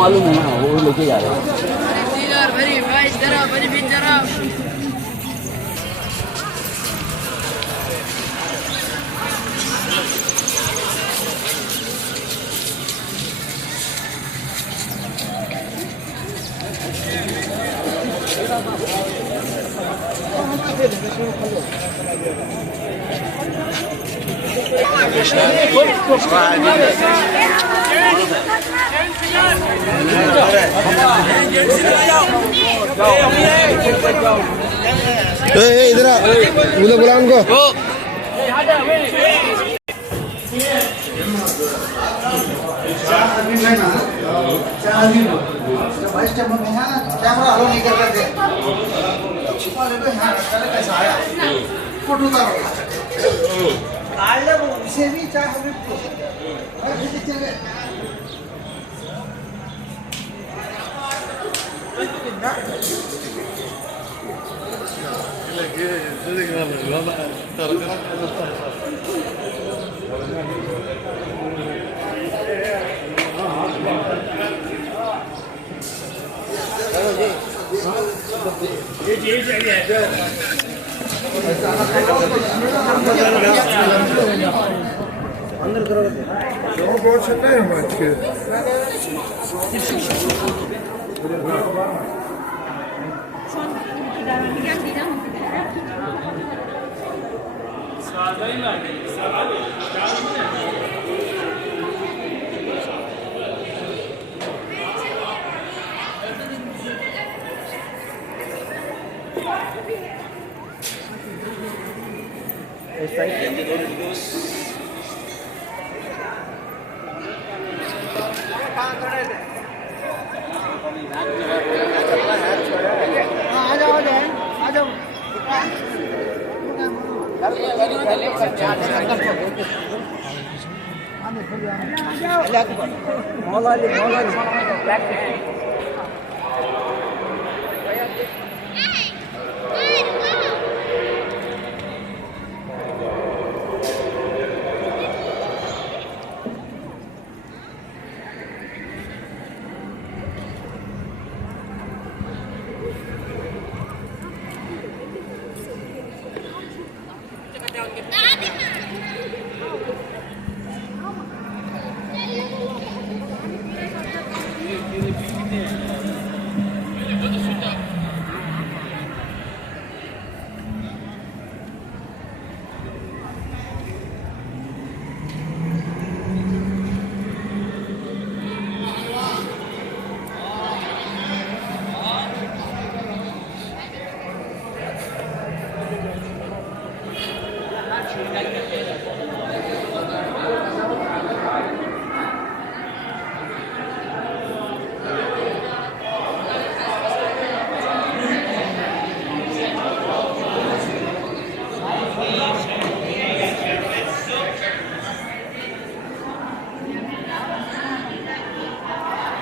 معلوم ہے نا، وہ لے کے جا رہے ہیں. ادھر مجھے بلا ان کو.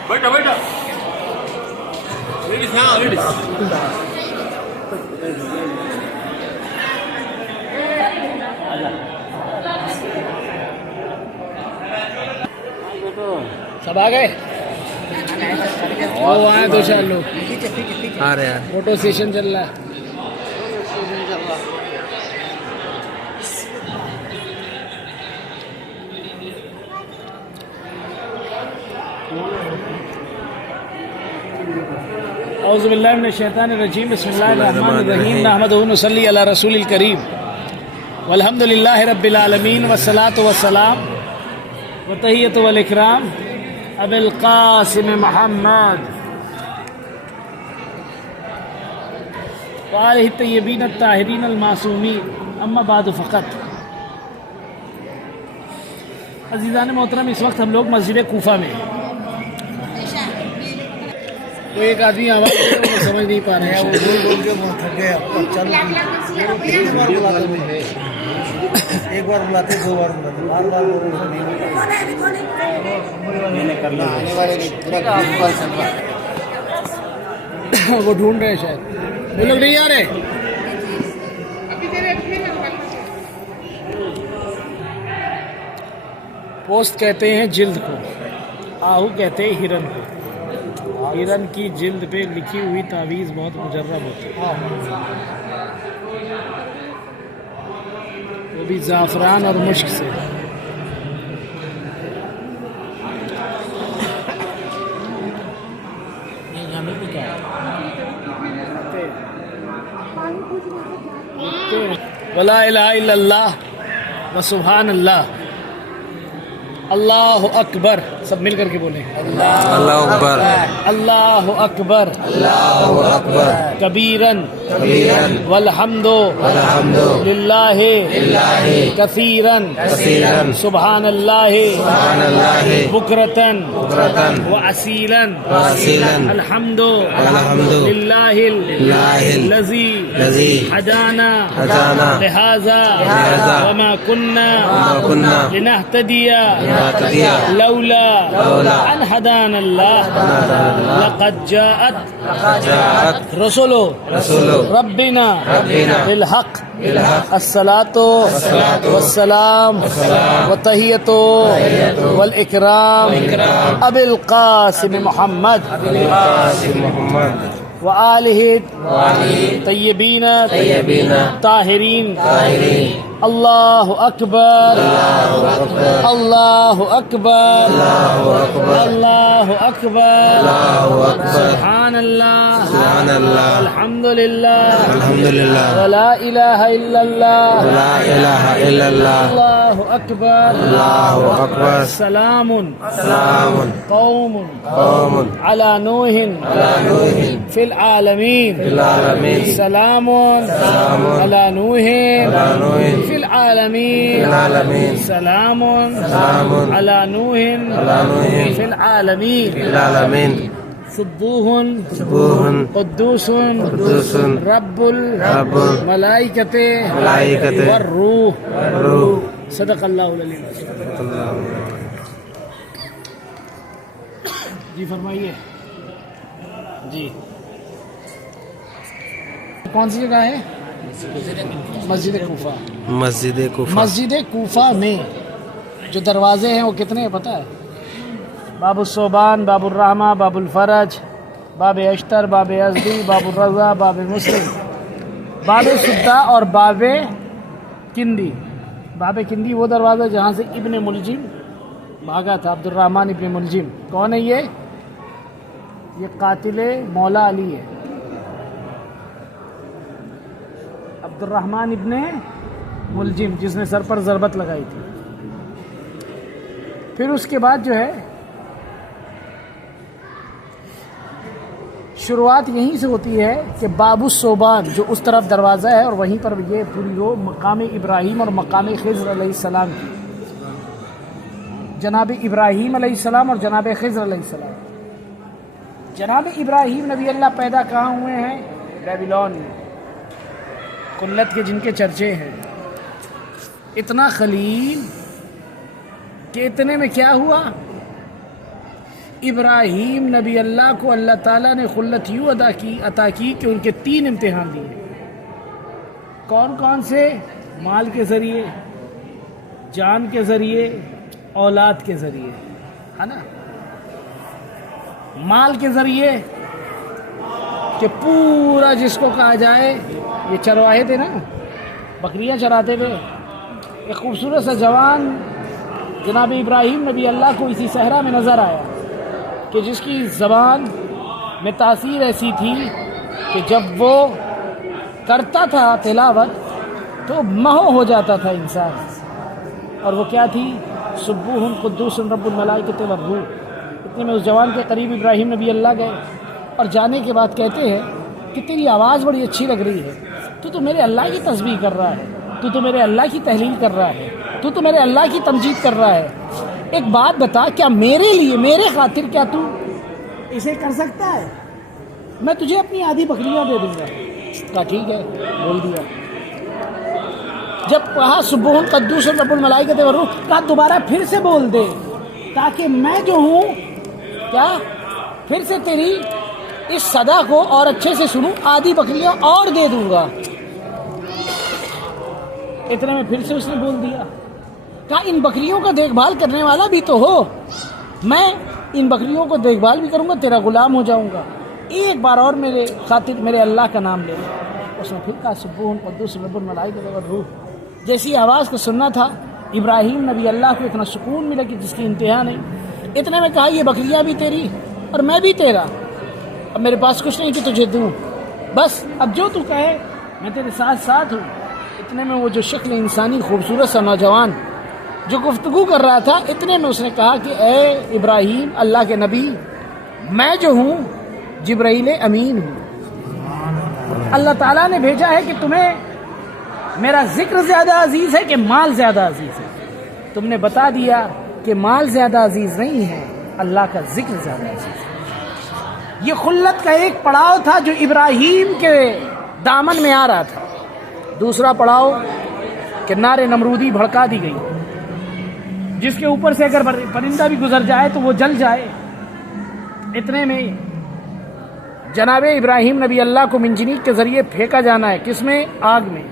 بیٹھا بیٹھا لیڈیز ہاں لیڈیز سب آ گئے. وہ آئے دو چار لوگ آ رہے ہیں. فوٹو سیشن چل رہا ہے. اعوذ باللہ من الشیطان الرجیم. بسم اللہ الرحمن الرحیم. نحمدہ و نصلی علی رسول الکریم والحمد للہ رب العالمین والصلاة والسلام وتحیۃ والاکرام ابی القاسم محمد وآلہ الطیبین الطاہرین المعصومین. اما بعد فقط. عزیزان محترم، اس وقت ہم لوگ مسجد کوفہ میں. تو ایک آدمی آواز وہ سمجھ نہیں پا رہے ہیں. وہ بول بول کے وہ تھک گئے. ایک بار بلاتے، دو بار بلاتے، بار بار وہ ڈھونڈ رہے ہیں شاید. وہ لوگ نہیں آ رہے. پوست کہتے ہیں جلد کو، آہو کہتے ہیں ہرن کو. ہرن کی جلد پہ لکھی ہوئی تعویذ بہت مجرب ہوتی ہے، وہ بھی زعفران اور مشک سے۔ ولا الہ الا اللہ وسبحان اللہ، اللہ اکبر، سب مل کر کے بولیں اللہ اکبر، اللہ اکبر، اللہ اکبر، کبیرن کبیرن والحمد والحمد للہ للہ کثیرن کثیرن سبحان اللہ سبحان اللہ بکرتن بکرتن واسیلن واسیلن الحمد الحمد للہ للہ الذی الذی ہدانا ہدانا لہذا لہذا وما كنا كنا لنهتدي لنهتدي لولا لولا ان هدانا الله لقد جاءت رسل ربنا بالحق الصلاة والسلام والتحیۃ والإکرام ابی القاسم محمد وآلہ طیبین طاہرین۔ اللہ اکبر، اللہ اکبر، اللہ اکبر، سبحان اللہ، الحمد للہ، ولا الہ الا اللہ، اللہ اکبر، سلام قوم علی نوح فی العالمین، سلام علی نوح فی العالمین، سلام علی نوح فی العالمین، سبوح قدوس رب الملائکۃ والروح، صدق اللہ العلی العظیم۔ جی فرمائیے۔ جی کون سی جگہ ہے؟ مسجد کوفہ۔ مسجد کوفہ، مسجد کوفہ میں جو دروازے ہیں وہ کتنے ہیں پتہ ہے؟ باب الصوبان، باب الرحمہ، باب الفرج، باب اشتر، باب ازدی، باب الرضا، باب مسلم، باب سدہ اور باب کندی۔ باب کندی وہ دروازہ جہاں سے ابن ملجم بھاگا تھا، عبد الرحمن ابن ملجم۔ کون ہے یہ قاتل مولا علی ہے، عبد الرحمن ابن ملجم، جس نے سر پر ضربت لگائی تھی۔ پھر اس کے بعد جو ہے شروعات یہیں سے ہوتی ہے کہ باب الصوبان جو اس طرف دروازہ ہے، اور وہیں پر یہ پوری رو مقام ابراہیم اور مقام خضر علیہ السلام کی، جناب ابراہیم علیہ السلام اور جناب خضر علیہ السلام۔ جناب ابراہیم نبی اللہ پیدا کہاں ہوئے ہیں؟ بیبیلون میں، قلت کے جن کے چرچے ہیں۔ اتنا خلیل کہ اتنے میں کیا ہوا؟ ابراہیم نبی اللہ کو اللہ تعالیٰ نے خلت یوں عطا کی کہ ان کے 3 امتحان دیے۔ کون کون سے؟ مال کے ذریعے، جان کے ذریعے، اولاد کے ذریعے، ہے نا؟ مال کے ذریعے کہ پورا جس کو کہا جائے، یہ چرواہے تھے نا، بکریاں چراتے تھے، ایک خوبصورت سا جوان جناب ابراہیم نبی اللہ کو اسی صحرا میں نظر آیا کہ جس کی زبان میں تاثیر ایسی تھی کہ جب وہ کرتا تھا تلاوت تو مہو ہو جاتا تھا انسان۔ اور وہ کیا تھی؟ سبوح قدوس رب الملائکۃ والروح۔ اتنے میں اس جوان کے قریب ابراہیم نبی اللہ گئے، اور جانے کے بعد کہتے ہیں کہ تیری آواز بڑی اچھی لگ رہی ہے، تو میرے اللہ کی تسبیح کر رہا ہے، تو میرے اللہ کی تحلیل کر رہا ہے، تو میرے اللہ کی تمجید کر رہا ہے، ایک بات بتا، کیا میرے لیے، میرے خاطر کیا تو اسے کر سکتا ہے؟ میں تجھے اپنی آدھی بکریاں دے دوں گا۔ کہا ٹھیک ہے، بول دیا۔ جب کہا سبوح قدوس رب الملائکۃ والروح، کہا دوبارہ پھر سے بول دے تاکہ میں جو ہوں کیا پھر سے تیری اس صدا کو اور اچھے سے سنوں، آدھی بکریاں اور دے دوں گا۔ اتنے میں پھر سے اس نے بول دیا، کہا ان بکریوں کا دیکھ بھال کرنے والا بھی تو ہو، میں ان بکریوں کو دیکھ بھال بھی کروں گا، تیرا غلام ہو جاؤں گا، ایک بار اور میرے خاطر میرے اللہ کا نام لے۔ اس نے پھر کہا سبحان قدوس رب الملائکۃ والروح۔ جیسی آواز کو سننا تھا ابراہیم نبی اللہ کو اتنا سکون ملا کہ جس کی انتہا نہیں۔ اتنے میں کہا یہ بکریاں بھی تیری اور میں بھی تیرا، اب میرے پاس کچھ نہیں کہ تجھے دوں، بس اب جو تو کہے میں تیرے ساتھ ساتھ ہوں۔ اتنے میں وہ جو شکل انسانی خوبصورت سا نوجوان جو گفتگو کر رہا تھا، اتنے میں اس نے کہا کہ اے ابراہیم اللہ کے نبی، میں جو ہوں جبرائیل امین ہوں، اللہ تعالیٰ نے بھیجا ہے کہ تمہیں میرا ذکر زیادہ عزیز ہے کہ مال زیادہ عزیز ہے۔ تم نے بتا دیا کہ مال زیادہ عزیز نہیں ہے، اللہ کا ذکر زیادہ عزیز ہے۔ یہ خلت کا ایک پڑاؤ تھا جو ابراہیم کے دامن میں آ رہا تھا۔ دوسرا پڑاؤ کہ نار نمرودی بھڑکا دی گئی، جس کے اوپر سے اگر پرندہ بھی گزر جائے تو وہ جل جائے۔ اتنے میں جناب ابراہیم نبی اللہ کو منجنیق کے ذریعے پھینکا جانا ہے، کس میں؟ آگ میں۔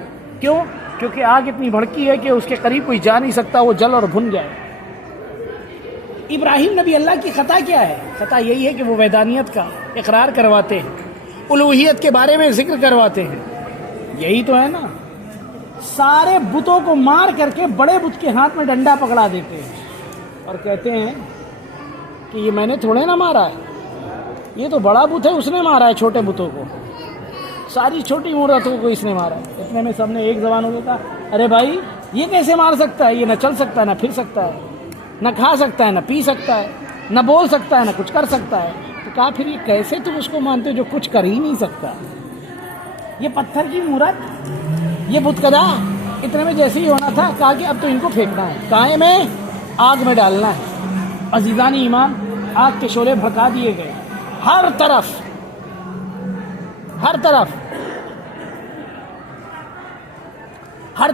کیوں؟ کیونکہ آگ اتنی بھڑکی ہے کہ اس کے قریب کوئی جا نہیں سکتا، وہ جل اور بھن جائے۔ ابراہیم نبی اللہ کی خطا کیا ہے؟ خطا یہی ہے کہ وہ وحدانیت کا اقرار کرواتے ہیں، الوہیت کے بارے میں ذکر کرواتے ہیں۔ یہی تو ہے نا، سارے بتوں کو مار کر کے بڑے بت کے ہاتھ میں ڈنڈا پکڑا دیتے ہیں اور کہتے ہیں کہ یہ میں نے تھوڑے نہ مارا ہے، یہ تو بڑا بت ہے، اس نے مارا ہے چھوٹے بتوں کو، ساری چھوٹی مورتوں کو اس نے مارا ہے۔ اتنے میں سب نے ایک زبان ہو گیا، کہا ارے بھائی یہ کیسے مار سکتا ہے؟ یہ نہ چل سکتا ہے، نہ پھر سکتا ہے، نہ کھا سکتا ہے، نہ پی سکتا ہے، نہ بول سکتا ہے، نہ کچھ کر سکتا ہے۔ تو کہا پھر یہ کیسے تم اس کو مانتے ہو جو کچھ کر ہی نہیں سکتا؟ یہ پتھر کی مورت، یہ بت کدا۔ اتنے میں جیسے ہی ہونا تھا کہا کہ اب تو ان کو پھینکنا ہے، کائے میں آگ میں ڈالنا ہے۔ عزیزان ایمان، آگ کے شعلے بھڑکا دیے گئے، ہر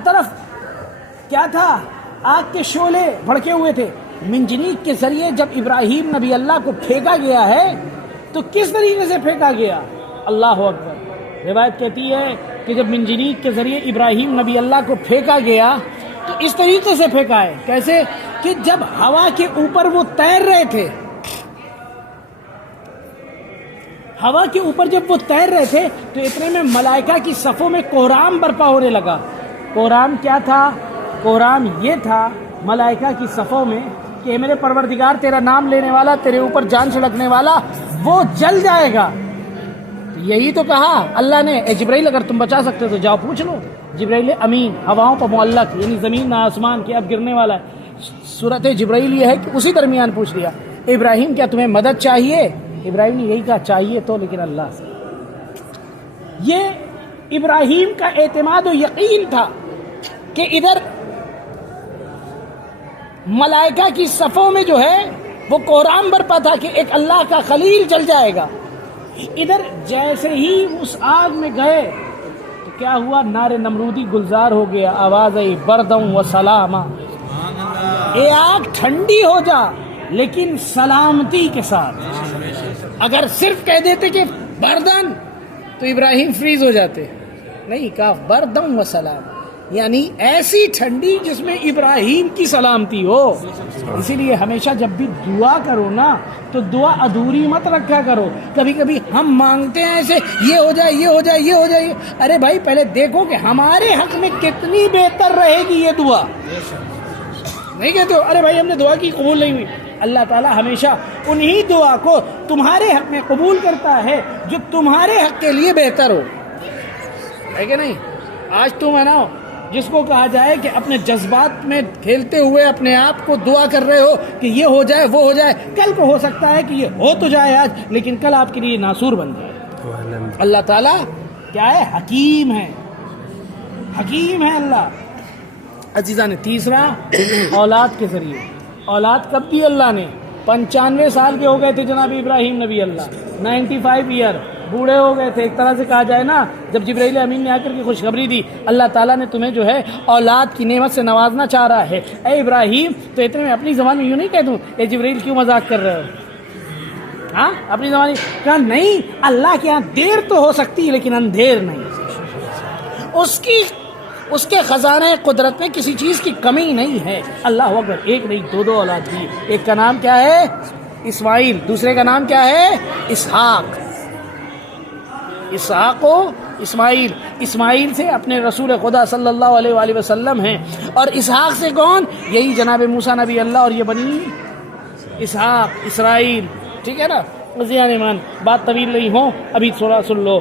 طرف کیا تھا؟ آگ کے شعلے بھڑکے ہوئے تھے۔ منجنیق کے ذریعے جب ابراہیم نبی اللہ کو پھینکا گیا ہے تو کس طریقے سے پھینکا گیا؟ اللہ اکبر۔ روایت کہتی ہے کہ جب منجنیق کے ذریعے ابراہیم نبی اللہ کو پھینکا گیا تو اس طریقے سے پھینکا ہے۔ کیسے؟ کہ جب ہوا کے اوپر وہ تیر رہے تھے، ہوا کے اوپر جب وہ تیر رہے تھے تو اتنے میں ملائکہ کی صفوں میں کوہرام برپا ہونے لگا۔ کوہرام کیا تھا؟ کوہرام یہ تھا ملائکہ کی صفوں میں کہ میرے پروردگار تیرا نام لینے والا، تیرے اوپر جان چھڑکنے والا وہ جل جائے گا۔ یہی تو کہا اللہ نے، اے جبرائیل اگر تم بچا سکتے تو جاؤ پوچھ لو۔ جبرائیل امین ہواؤں پر معلق، یعنی زمین نہ آسمان کے اب گرنے والا ہے۔ صورت جبرائیل یہ ہے کہ اسی درمیان پوچھ لیا، ابراہیم کیا تمہیں مدد چاہیے؟ ابراہیم نے یہی کہا چاہیے تو، لیکن اللہ سے۔ یہ ابراہیم کا اعتماد و یقین تھا کہ ادھر ملائکہ کی صفوں میں جو ہے وہ کوہرام برپا تھا کہ ایک اللہ کا خلیل جل جائے گا۔ ادھر جیسے ہی اس آگ میں گئے تو کیا ہوا؟ نار نمرودی گلزار ہو گیا، آواز آئی بردم و سلاما، اے آگ ٹھنڈی ہو جا لیکن سلامتی کے ساتھ۔ اگر صرف کہہ دیتے کہ بردن تو ابراہیم فریز ہو جاتے، نہیں، کہا بردم و سلام، یعنی ایسی ٹھنڈی جس میں ابراہیم کی سلامتی ہو۔ اسی لیے ہمیشہ جب بھی دعا کرو نا تو دعا ادھوری مت رکھا کرو۔ کبھی کبھی ہم مانگتے ہیں ایسے، یہ ہو جائے، یہ ہو جائے، یہ ہو جائے، ارے بھائی پہلے دیکھو کہ ہمارے حق میں کتنی بہتر رہے گی یہ دعا۔ نہیں کہتے ہو ارے بھائی ہم نے دعا کی قبول نہیں ہوئی۔ اللہ تعالیٰ ہمیشہ انہی دعا کو تمہارے حق میں قبول کرتا ہے جو تمہارے حق کے لیے بہتر ہو، ہے کہ نہیں؟ آج تم ہے نا جس کو کہا جائے کہ اپنے جذبات میں کھیلتے ہوئے اپنے آپ کو دعا کر رہے ہو کہ یہ ہو جائے، وہ ہو جائے، کل کو ہو سکتا ہے کہ یہ ہو تو جائے آج، لیکن کل آپ کے لیے ناسور بن جائے۔ اللہ تعالیٰ کیا ہے؟ حکیم ہے، حکیم ہے اللہ۔ عزیزان، تیسرا اولاد کے ذریعے۔ اولاد کب دی اللہ نے؟ 95 سال کے ہو گئے تھے جناب ابراہیم نبی اللہ، 95 ایئر، بوڑھے ہو گئے تھے۔ ایک طرح سے کہا جائے نا، جب جبرائیل امین نے آ کر کے خوشخبری دی اللہ تعالیٰ نے تمہیں جو ہے اولاد کی نعمت سے نوازنا چاہ رہا ہے اے ابراہیم، تو اتنے میں اپنی زبان میں یوں نہیں کہہ دوں اے جبرائیل کیوں مذاق کر رہے ہو؟ ہاں، اپنی زبان میں کہا نہیں، اللہ کے یہاں دیر تو ہو سکتی لیکن اندھیر نہیں۔ اس کے خزانے قدرت میں کسی چیز کی کمی نہیں ہے۔ اللہ اکبر، ایک نہیں دو اولاد دی۔ ایک کا نام کیا ہے؟ اسماعیل، دوسرے کا نام کیا ہے؟ اسحاق، اسحاق و اسماعیل، اسماعیل سے اپنے رسول خدا صلی اللہ علیہ وآلہ وسلم ہیں، اور اسحاق سے کون؟ یہی جناب موسیٰ نبی اللہ اور یہ بنی اسحاق اسرائیل، ٹھیک ہے نا؟ عزیزان ایمان، بات طویل نہیں ہو، ابھی تھوڑا سن لو۔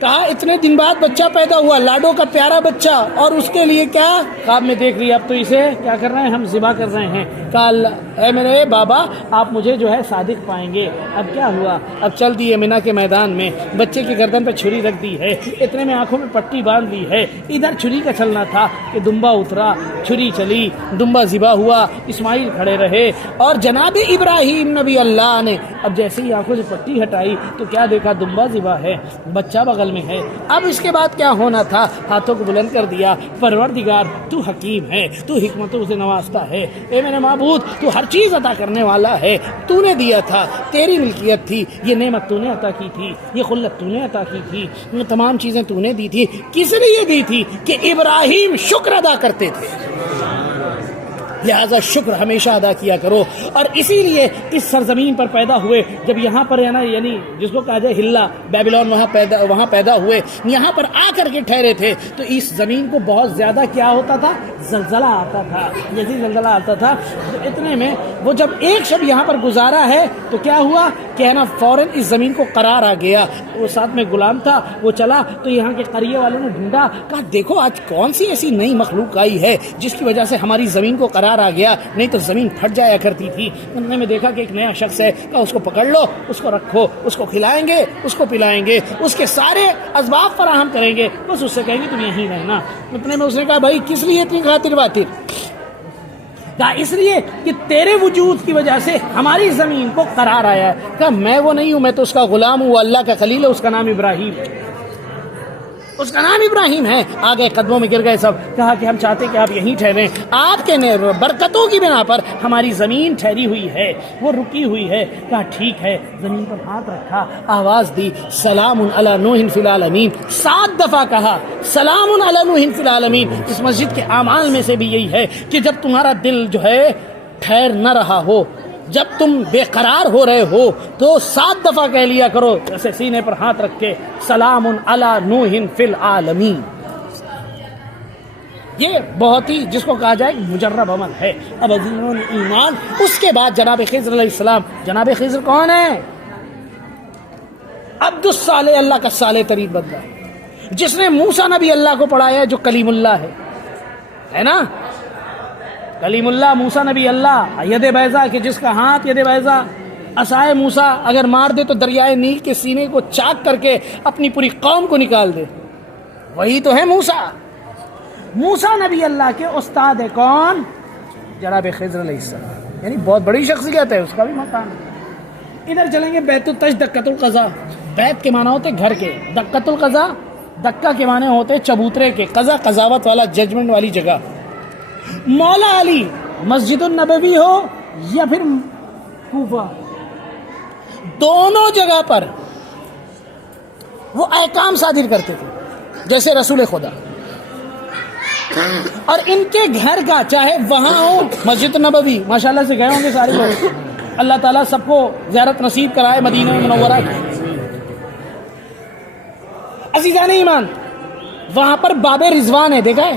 کہا اتنے دن بعد بچہ پیدا ہوا، لاڈو کا پیارا بچہ، اور اس کے لیے کیا خواب میں دیکھ رہی، اب تو اسے کیا کر رہے ہیں؟ ہم ذبح کر رہے ہیں۔ کہا اے میرے بابا آپ مجھے جو ہے صادق پائیں گے۔ اب کیا ہوا؟ اب چل دیے مینا کے میدان میں، بچے کی گردن پہ چھری رکھ دی ہے، اتنے میں آنکھوں میں پٹی باندھ دی ہے، ادھر چھری کا چلنا تھا کہ دمبا اترا، چھری چلی، دمبا ذبح ہوا، اسماعیل کھڑے رہے، اور جناب ابراہیم نبی اللہ نے اب جیسے ہی آنکھوں سے پٹی ہٹائی تو کیا دیکھا؟ دمبا ذبح ہے، بچہ بغل میں ہے۔ اب اس کے بعد کیا ہونا تھا؟ ہاتھوں کو بلند کر دیا، پروردگار تو حکیم ہے، تو حکمتوں سے نوازتا ہے، اے میرے معبود تو ہر چیز عطا کرنے والا ہے، تو نے دیا تھا، تیری ملکیت تھی، یہ نعمت تو نے عطا کی تھی، یہ خلت تو نے عطا کی تھی، یہ تمام چیزیں تو نے دی تھی۔ کس لیے دی تھی؟ کہ ابراہیم شکر ادا کرتے تھے، لہذا شکر ہمیشہ ادا کیا کرو۔ اور اسی لیے اس سرزمین پر پیدا ہوئے، جب یہاں پر ہے نا، یعنی جس کو کہا جائے ہلا بیبلون، وہاں پیدا ہوئے، یہاں پر آ کر کے ٹھہرے تھے، تو اس زمین کو بہت زیادہ کیا ہوتا تھا؟ زلزلہ آتا تھا، جیسے زلزلہ آتا تھا تو اتنے میں وہ جب ایک شب یہاں پر گزارا ہے تو کیا ہوا کہ ہے نا فوراً اس زمین کو قرار آ گیا۔ وہ ساتھ میں غلام تھا، وہ چلا تو یہاں کے قریے والوں نے ڈھونڈا، کہا دیکھو آج کون سی ایسی نئی مخلوق آئی ہے جس کی وجہ سے ہماری زمین کو قرار آ گیا، نہیں تو زمین پھٹ جایا کرتی تھی۔ انہوں نے دیکھا کہ ایک نیا شخص ہے، کہا اس کو پکڑ لو، اس کو رکھو، اس کو کھلائیں گے، اس کو پلائیں گے، اس کے سارے اسباب فراہم کریں گے، بس اس سے کہیں گے تم یہیں رہنا۔ اتنے میں اس نے کہا بھائی کس لیے اتنی خاطر باطر؟ کہا اس لیے کہ تیرے وجود کی وجہ سے ہماری زمین کو قرار آیا ہے۔ کہا میں وہ نہیں ہوں، میں تو اس کا غلام ہوں، وہ اللہ کا خلیل ہے، اس کا نام ابراہیم ہے، اس کا نام ابراہیم ہے۔ آگے قدموں میں گر گئے سب، کہا کہ ہم چاہتے کہ آپ یہیں ٹھہریں، آپ کے برکتوں کی بنا پر ہماری زمین ٹھہری ہوئی ہے، وہ رکی ہوئی ہے۔ کہا ٹھیک ہے، زمین پر ہاتھ رکھا، آواز دی سلام علی نوح فی العالمین، 7 دفعہ کہا سلام علی نوح فی العالمین۔ اس مسجد کے اعمال میں سے بھی یہی ہے کہ جب تمہارا دل جو ہے ٹھہر نہ رہا ہو، جب تم بے قرار ہو رہے ہو تو 7 دفعہ کہہ لیا کرو، جیسے سینے پر ہاتھ رکھ کے سلام علی نوح فی العالمین۔ یہ بہت ہی جس کو کہا جائے مجرب عمل ہے۔ اب عزیزوں نے ایمان، اس کے بعد جناب خضر علیہ السلام، جناب خضر کون ہے؟ عبد الصالح، اللہ کا صالح ترین بندہ، جس نے موسیٰ نبی اللہ کو پڑھایا، جو کلیم اللہ ہے نا، کلیم اللہ، موسیٰ نبی اللہ، ید بیضا کہ جس کا ہاتھ ید بیضا، عصائے موسیٰ اگر مار دے تو دریائے نیل کے سینے کو چاک کر کے اپنی پوری قوم کو نکال دے، وہی تو ہے موسیٰ۔ موسیٰ نبی اللہ کے استاد ہے کون؟ جناب خضر علیہ السلام، یعنی بہت بڑی شخصیت ہے، اس کا بھی مقام ہے۔ ادھر چلیں گے بیت التج دکۃ القضا۔ بیت کے معنی ہوتے گھر کے، دکۃ القضا، دکہ کے معنی ہوتے چبوترے کے، قضا قضاوت والا، ججمنٹ والی جگہ۔ مولا علی مسجد النبوی ہو یا پھر کوفہ، دونوں جگہ پر وہ احکام صادر کرتے تھے جیسے رسول خدا، اور ان کے گھر کا چاہے وہاں ہو، مسجد النبوی ماشاءاللہ سے گئے ہوں گے سارے لوگ، اللہ تعالیٰ سب کو زیارت نصیب کرائے مدینہ منورہ کی۔ عزیزان ایمان، وہاں پر باب رضوان ہے، دیکھا ہے؟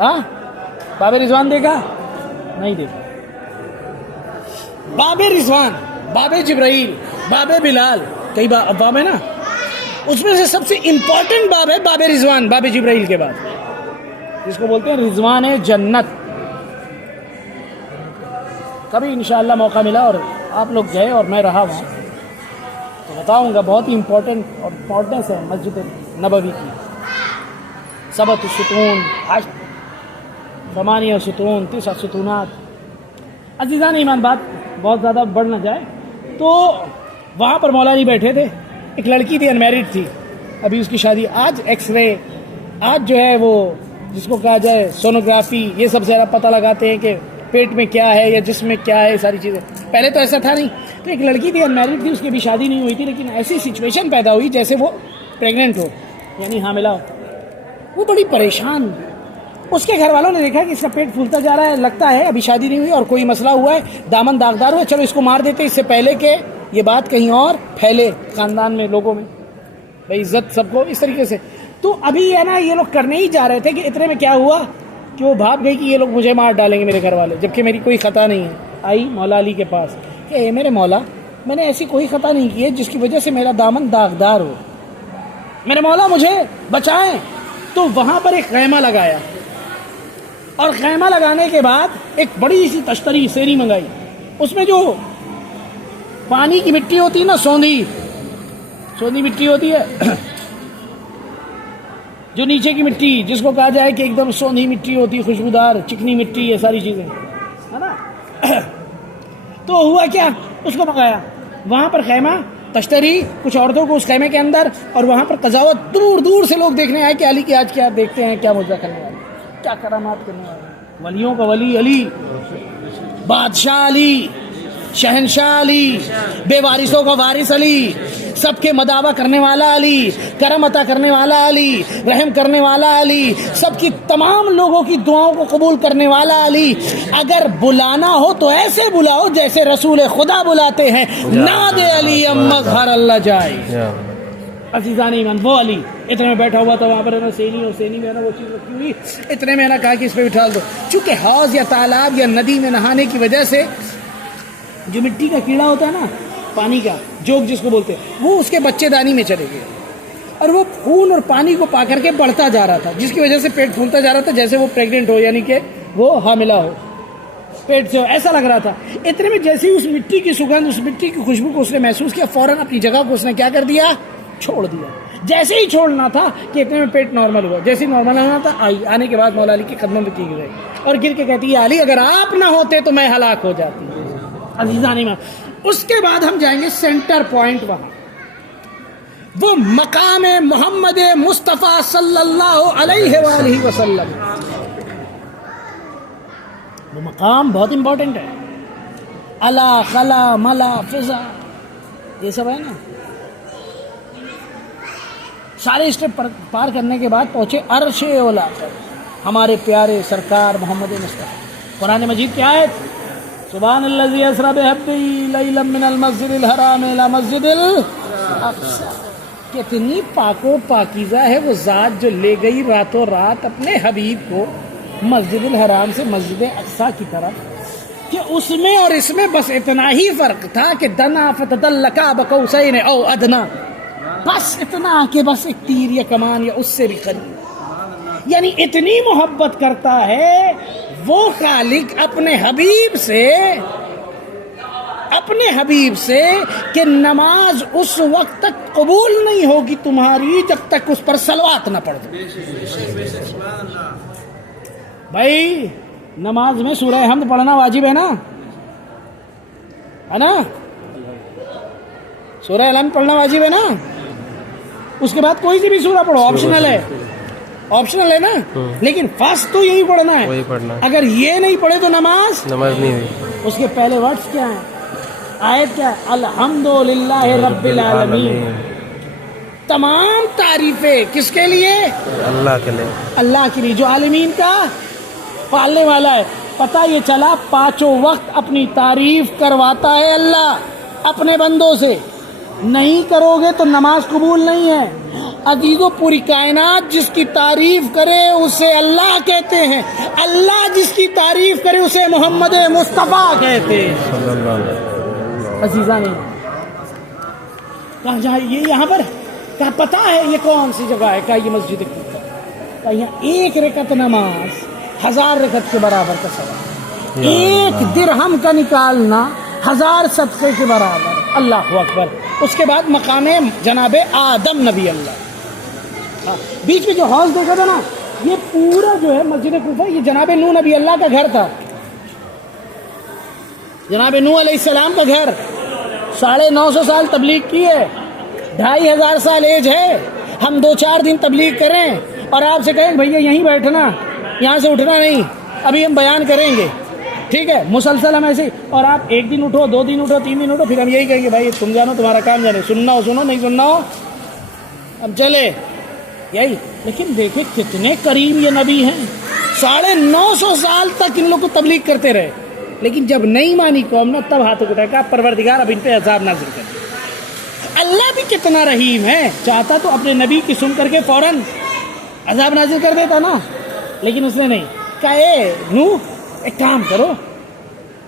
ہاں، باب رضوان دیکھا؟ نہیں دیکھا۔ باب رضوان، باب جبرائیل، باب بلال، کئی باب ہے نا، اس میں سے سب سے امپورٹنٹ باب ہے باب رضوان، باب جبرائیل کے بعد، جس کو بولتے ہیں رضوان جنت۔ کبھی انشاءاللہ موقع ملا اور آپ لوگ گئے اور میں رہا وہاں تو بتاؤں گا، بہت ہی امپورٹنٹ اور امپورٹنس ہے مسجد نبوی کی۔ 7 ستون، 8 8 ستون، 9 ستونات۔ عزیزان ایمان، بات بہت زیادہ بڑھ نہ جائے تو وہاں پر مولا علی بیٹھے تھے، ایک لڑکی تھی، انمیرڈ تھی، ابھی اس کی شادی، آج ایکس رے، آج جو ہے وہ جس کو کہا جائے سونوگرافی، یہ سب سے زیادہ پتہ لگاتے ہیں کہ پیٹ میں کیا ہے یا جسم میں کیا ہے، ساری چیزیں، پہلے تو ایسا تھا نہیں۔ تو ایک لڑکی تھی، انمیرڈ تھی، اس کی ابھی شادی نہیں ہوئی تھی، لیکن ایسی سچویشن پیدا ہوئی جیسے وہ پریگننٹ ہو، یعنی حاملہ ہو۔ وہ بڑی پریشان اس کے گھر والوں نے دیکھا کہ اس کا پیٹ پھولتا جا رہا ہے، لگتا ہے ابھی شادی نہیں ہوئی اور کوئی مسئلہ ہوا ہے، دامن داغدار ہوا، چلو اس کو مار دیتے اس سے پہلے کہ یہ بات کہیں اور پھیلے خاندان میں، لوگوں میں، بھائی عزت سب کو اس طریقے سے. تو ابھی ہے نا یہ لوگ کرنے ہی جا رہے تھے کہ اتنے میں کیا ہوا کہ وہ بھاگ گئی کہ یہ لوگ مجھے مار ڈالیں گے میرے گھر والے، جبکہ میری کوئی خطا نہیں ہے. آئی مولا علی کے پاس کہ اے میرے مولا، میں نے ایسی کوئی خطا نہیں کی ہے جس کی وجہ سے میرا دامن داغدار ہو، میرے مولا مجھے بچائیں. تو وہاں پر ایک خیمہ لگایا، اور خیمہ لگانے کے بعد ایک بڑی سی تشتری سیری منگائی، اس میں جو پانی کی مٹی ہوتی ہے نا، سوندھی مٹی ہوتی ہے جو نیچے کی مٹی جس کو کہا جائے کہ ایک دم سوندھی مٹی ہوتی، خوشبودار چکنی مٹی، یہ ساری چیزیں ہے نا. تو ہوا کیا، اس کو منگایا، وہاں پر خیمہ تشتری، کچھ عورتوں کو اس خیمے کے اندر، اور وہاں پر قضاوت، دور دور سے لوگ دیکھنے آئے کہ علی کی آج کیا دیکھتے ہیں، کیا معجزہ کرنے والے، کیا کرامات کرنے والے، ولیوں کا ولی علی، بادشاہ علی، شہنشاہ علی، بے وارثوں کا وارث علی، سب کے مداوا کرنے والا علی، کرم عطا کرنے والا علی، رحم کرنے والا علی، سب کی تمام لوگوں کی دعاؤں کو قبول کرنے والا علی. اگر بلانا ہو تو ایسے بلاؤ جیسے رسول خدا بلاتے ہیں، ناد علی مظہر اللہ جائے. عزیزان ایمان، وہ علی اتنے میں بیٹھا ہوا تھا وہاں پر، سینی اور سینی میں نا وہ چیز رکھی ہوئی، اتنے میں نا کہا کہ اس پہ بٹھا دو. چونکہ حوض یا تالاب یا ندی میں نہانے کی وجہ سے جو مٹی کا کیڑا ہوتا ہے نا، پانی کا جوگ جس کو بولتے ہیں، وہ اس کے بچے دانی میں چلے گئے، اور وہ خون اور پانی کو پا کر کے بڑھتا جا رہا تھا، جس کی وجہ سے پیٹ پھولتا جا رہا تھا، جیسے وہ پریگننٹ ہو، یعنی کہ وہ حاملہ ہو، پیٹ سے ایسا لگ رہا تھا. اتنے میں جیسے ہی اس مٹی کی سگندھ، اس مٹی کی خوشبو کو اس نے محسوس کیا، فوراً اپنی جگہ کو اس نے کیا کر دیا، چھوڑ دیا. جیسے ہی چھوڑنا تھا کہ اتنے میں پیٹ نارمل ہوا، جیسے ہی نارمل ہونا تھا، آنے کے بعد مولا علی کے قدموں میں گر گئی اور گر کے کہتی ہے، علی اگر آپ نہ ہوتے تو میں ہلاک ہو جاتی. عزیزان ایمان، اس کے بعد ہم جائیں گے سینٹر پوائنٹ، وہاں وہ مقام محمد مصطفیٰ صلی اللہ علیہ وآلہ وسلم. وہ مقام بہت امپورٹنٹ ہے. الا خلا ملا فضا، یہ سب ہے نا. سارے اسٹیپ پار کرنے کے بعد پہنچے عرش اولا پر، ہمارے پیارے سرکار محمد مصطفیٰ. قرآن مجید کی آیت، سبحان الذی اسری بعبدہ لیلا من المسجد الحرام الی مسجد الاقصی. کتنی پاک و پاکیزہ ہے وہ ذات جو لے گئی راتوں رات اپنے حبیب کو مسجد الحرام سے مسجد اقصی کی طرف، کہ اس میں اور اس میں بس اتنا ہی فرق تھا کہ دنا فتدلکا بقوسین او ادنا، بس اتنا کہ بس ایک تیر یا کمان یا اس سے بھی قریب. یعنی اتنی محبت کرتا ہے وہ خالق اپنے حبیب سے کہ نماز اس وقت تک قبول نہیں ہوگی تمہاری جب تک اس پر صلوات نہ پڑھ دو. بھائی نماز میں سورہ حمد پڑھنا واجب ہے نا، ہے نا، سورہ الحمد پڑھنا واجب ہے نا. اس کے بعد کوئی سی بھی سورہ پڑھو، آپشنل ہے نا، لیکن فرسٹ تو یہی پڑھنا ہے. اگر یہ نہیں پڑھے تو نماز نہیں ہوئی. اس کے پہلے ورڈز کیا ہیں، آیت کیا ہے، الحمدللہ رب العالمین. تمام تعریفیں کس کے لیے، اللہ کے لیے جو عالمین کا پالنے والا ہے. پتہ یہ چلا پانچوں وقت اپنی تعریف کرواتا ہے اللہ اپنے بندوں سے. نہیں کرو گے تو نماز قبول نہیں ہے. عزیزو پوری کائنات جس کی تعریف کرے اسے اللہ کہتے ہیں، اللہ جس کی تعریف کرے اسے محمد مصطفیٰ کہتے ہیں. عزیزان کہاں جائے یہ، یہاں پر کہاں پتہ ہے یہ کون سی جگہ ہے، کہا یہ مسجد کی، یہاں ایک رکعت نماز 1000 رکعت کے برابر کا ثواب، ایک درہم کا نکالنا 1000 صدقے کے برابر. اللہ اکبر. اس کے بعد مقام جناب آدم نبی اللہ، بیچ میں جو حوض دیکھا تھا نا، یہ پورا جو ہے مسجد کوفہ، یہ جناب نوح نبی اللہ کا گھر تھا. جناب نوح علیہ السلام کا گھر. 950 سال تبلیغ کی ہے، 2500 سال ایج ہے. ہم 2-4 دن تبلیغ کریں اور آپ سے کہیں بھیا یہیں بیٹھنا، یہاں سے اٹھنا نہیں، ابھی ہم بیان کریں گے، ٹھیک ہے، مسلسل ہم ایسے، اور آپ 1 دن اٹھو، 2 دن اٹھو، 3 دن اٹھو، پھر ہم یہی کہیں گے بھائی تم جانو تمہارا کام جانے، سننا ہو سنو، نہیں سننا ہو اب چلے یہی. لیکن دیکھیں کتنے کریم یہ نبی ہیں 950 سال تک ان لوگ کو تبلیغ کرتے رہے، لیکن جب نہیں مانی قوم نے تب ہاتھوں کو اٹھایا، کہا پروردگار اب ان پہ عذاب نازل کر دے۔ اللہ بھی کتنا رحیم ہے، چاہتا تو اپنے نبی کی سن کر کے فوراً عذاب نازل کر دیتا نا، لیکن اس نے نہیں کہا، اے نوح ایک کام کرو،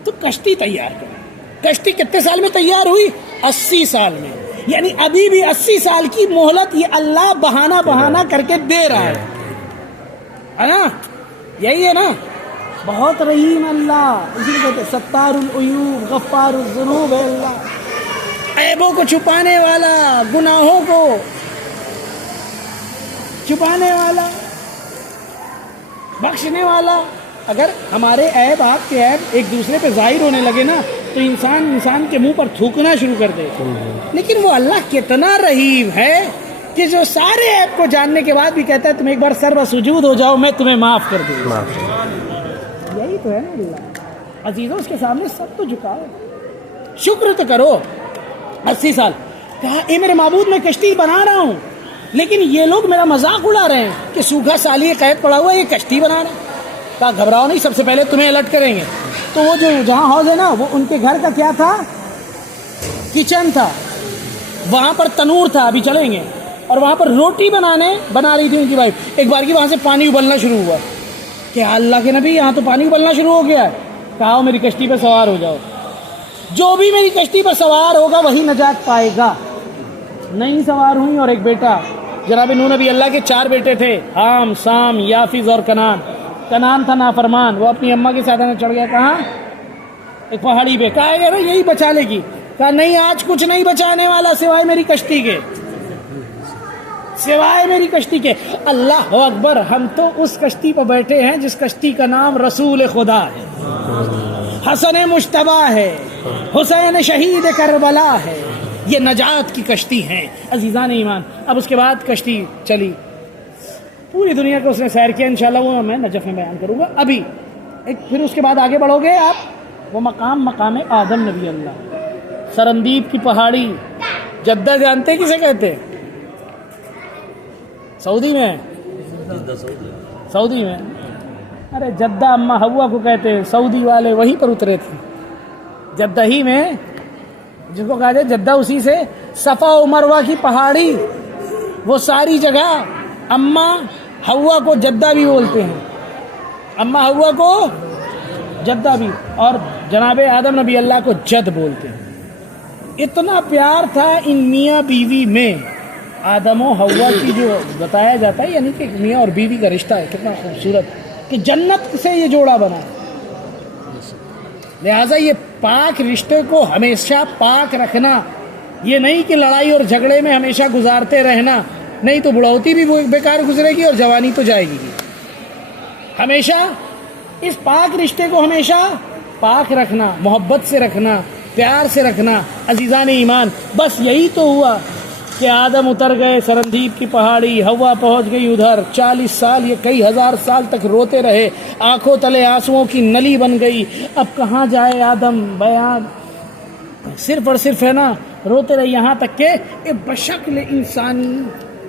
تو کشتی تیار کرو۔ کشتی کتنے سال میں تیار ہوئی؟ 80 سال میں، یعنی ابھی بھی 80 سال کی مہلت یہ اللہ بہانہ کر کے دے رہا ہے نا؟ یہی ہے نا، بہت رحیم اللہ، اسی لیے کہتے ستار العیوب غفار الذنوب ہے اللہ، عیبوں کو چھپانے والا، گناہوں کو چھپانے والا، بخشنے والا۔ اگر ہمارے عیب آپ کے عیب ایک دوسرے پہ ظاہر ہونے لگے نا تو انسان کے منہ پر تھوکنا شروع کر دے، لیکن وہ اللہ کتنا رحیم ہے کہ جو سارے عیب کو جاننے کے بعد بھی کہتا ہے تم ایک بار سر بسجود ہو جاؤ میں تمہیں معاف کر دوں۔ یہی تو ہے نا اللہ عزیزوں، اس کے سامنے سب تو جھکاؤ، شکر تو کرو۔ 80 سال کہا اے میرے معبود میں کشتی بنا رہا ہوں، لیکن یہ لوگ میرا مذاق اڑا رہے ہیں کہ سوکھا سالی قید پڑا ہوا ہے، یہ کشتی بنا رہے ہیں۔ کہا گھبراؤ نہیں، سب سے پہلے تمہیں الرٹ کریں گے۔ تو وہ جو جہاں ہاؤس ہے نا، وہ ان کے گھر کا کیا تھا؟ کچن تھا، وہاں پر تنور تھا، ابھی چلیں گے، اور وہاں پر روٹی بنا رہی تھی ان کی وائف۔ ایک بار کی وہاں سے پانی ابلنا شروع ہوا کہ اللہ کے نبی یہاں تو پانی ابلنا شروع ہو گیا ہے۔ کہا میری کشتی پہ سوار ہو جاؤ، جو بھی میری کشتی پر سوار ہوگا وہی نجات پائے گا۔ نہیں سوار ہوئی، اور ایک بیٹا، جناب نوح نبی اللہ کے 4 بیٹے تھے، حام، سام، یافز اور کنان۔ کنان تھا نافرمان، وہ اپنی اماں کے ساتھ چڑھ گیا، کہاں؟ ایک پہاڑی پہ، کہا گیا نا یہی بچا لے گی۔ کہا نہیں، آج کچھ نہیں بچانے والا سوائے میری کشتی کے، سوائے میری کشتی کے۔ اللہ اکبر، ہم تو اس کشتی پہ بیٹھے ہیں جس کشتی کا نام رسول خدا ہے، حسن مجتبی ہے، حسین شہید کربلا ہے، یہ نجات کی کشتی ہے عزیزان ایمان۔ اب اس کے بعد کشتی چلی، پوری دنیا کو اس نے سیر کیا، انشاءاللہ وہ میں نجف میں بیان کروں گا ابھی۔ پھر اس کے بعد آگے بڑھو گے آپ، وہ مقام آدم نبی اللہ، سرندیپ کی پہاڑی، جدہ جانتے کسے کہتے؟ سعودی میں، سعودی میں، ارے جدہ اما ہوا کو کہتے ہیں، سعودی والے وہیں پر اترے تھے، جدہ ہی میں، جس کو کہا جائے جدہ، اسی سے صفا و مروہ کی پہاڑی، وہ ساری جگہ اما ہوا کو جدہ بھی بولتے ہیں، اما ہوا کو جدہ بھی، اور جناب آدم نبی اللہ کو جد بولتے ہیں۔ اتنا پیار تھا ان میاں بیوی میں، آدم و ہوا کی جو بتایا جاتا ہے، یعنی کہ میاں اور بیوی کا رشتہ ہے کتنا خوبصورت کہ جنت سے یہ جوڑا بنا۔ لہٰذا یہ پاک رشتے کو ہمیشہ پاک رکھنا، یہ نہیں کہ لڑائی اور جھگڑے میں ہمیشہ گزارتے رہنا، نہیں تو بڑھوتی بھی بیکار گزرے گی اور جوانی تو جائے گی۔ ہمیشہ اس پاک رشتے کو ہمیشہ پاک رکھنا، محبت سے رکھنا، پیار سے رکھنا عزیزان ایمان۔ بس یہی تو ہوا کہ آدم اتر گئے سرندیپ کی پہاڑی، ہوا پہنچ گئی ادھر، 40 سال یہ کئی ہزار سال تک روتے رہے، آنکھوں تلے آنسوؤں کی نلی بن گئی۔ اب کہاں جائے آدم، بیان صرف اور صرف ہے نا روتے رہے، یہاں تک کہ ایک بشکل انسانی،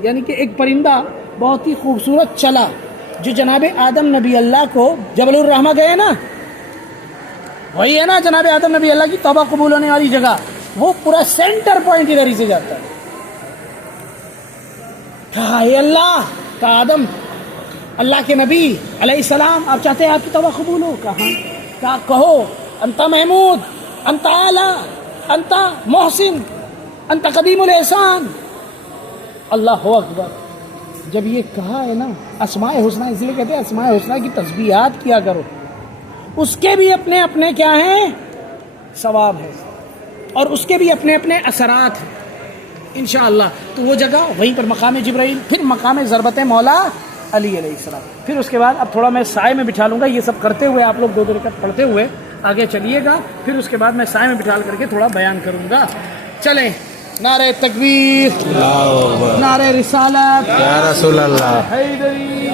یعنی کہ ایک پرندہ بہت ہی خوبصورت چلا، جو جناب آدم نبی اللہ کو جبل الرحمہ گئے نا، وہی ہے نا جناب آدم نبی اللہ کی توبہ قبول ہونے والی جگہ، وہ پورا سینٹر پوائنٹ ادھر ہی سے جاتا ہے۔ کہا اے اللہ، کہا آدم اللہ کے نبی علیہ السلام آپ چاہتے ہیں آپ کی توبہ قبول ہو؟ کہا کہو، انت محمود، انت اعلی، انت محسن، انت قدیم الاحسان۔ اللہ اکبر۔ جب یہ کہا ہے نا، اسماء حسنہ، اس لیے کہتے ہیں اسماء حسنہ کی تسبیحات کیا کرو، اس کے بھی اپنے اپنے کیا ہیں ثواب ہے، اور اس کے بھی اپنے اپنے اثرات ہیں انشاءاللہ۔ تو وہ جگہ وہیں پر مقام جبرائیل، پھر مقام ضربت مولا علی علیہ السلام، پھر اس کے بعد اب تھوڑا میں سائے میں بٹھا لوں گا، یہ سب کرتے ہوئے آپ لوگ 2 رکعت پڑھتے ہوئے آگے چلیے گا، پھر اس کے بعد میں سائے میں بٹھا کر کے تھوڑا بیان کروں گا۔ چلیں، نعرہ تکبیر، نعرہ رسالت، یا رسول اللہ، حیدری